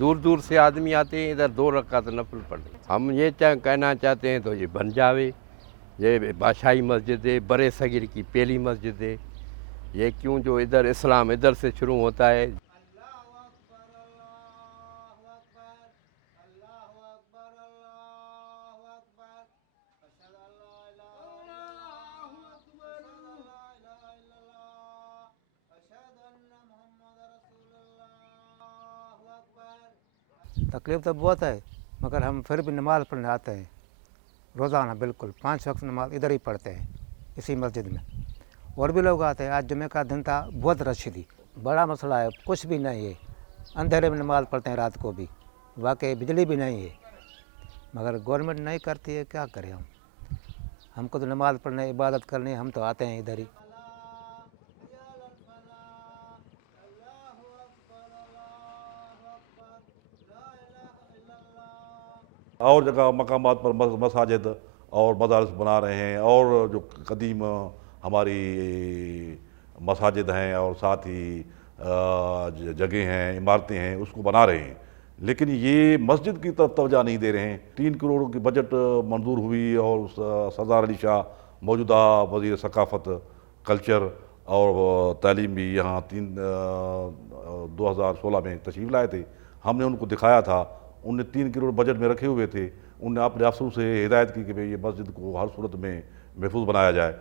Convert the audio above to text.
دور دور سے آدمی آتے ہیں ادھر 2 رکعت نفل پڑھنے. ہم یہ کہنا چاہتے ہیں تو یہ بن جاوے. یہ بادشاہی مسجد ہے، برے صغیر کی پہلی مسجد ہے. یہ کیوں جو ادھر اسلام ادھر سے شروع ہوتا ہے. تکلیف تو بہت ہے مگر ہم پھر بھی نماز پڑھنے آتے ہیں روزانہ. بالکل 5 وقت نماز ادھر ہی پڑھتے ہیں اسی مسجد میں. اور بھی لوگ آتے ہیں. آج جمعہ کا دن تھا، بہت رش تھی. بڑا مسئلہ ہے، کچھ بھی نہیں ہے. اندھیرے میں نماز پڑھتے ہیں رات کو بھی. واقعی بجلی بھی نہیں ہے مگر گورنمنٹ نہیں کرتی ہے، کیا کریں ہم. ہم کو تو نماز پڑھنے عبادت کرنے ہم تو آتے ہیں ادھر ہی. اور جگہ مقامات پر مساجد اور مدارس بنا رہے ہیں، اور جو قدیم ہماری مساجد ہیں اور ساتھ ہی جگہیں ہیں، عمارتیں ہیں، اس کو بنا رہے ہیں. لیکن یہ مسجد کی طرف توجہ نہیں دے رہے ہیں. 3 کروڑ کی بجٹ منظور ہوئی اور سردار علی شاہ موجودہ وزیر ثقافت، کلچر اور تعلیم بھی یہاں 2016 میں تشریف لائے تھے. ہم نے ان کو دکھایا تھا. ان نے 3 کروڑ بجٹ میں رکھے ہوئے تھے. ان نے اپنے افسروں سے ہدایت کی کہ یہ مسجد کو ہر صورت میں محفوظ بنایا جائے.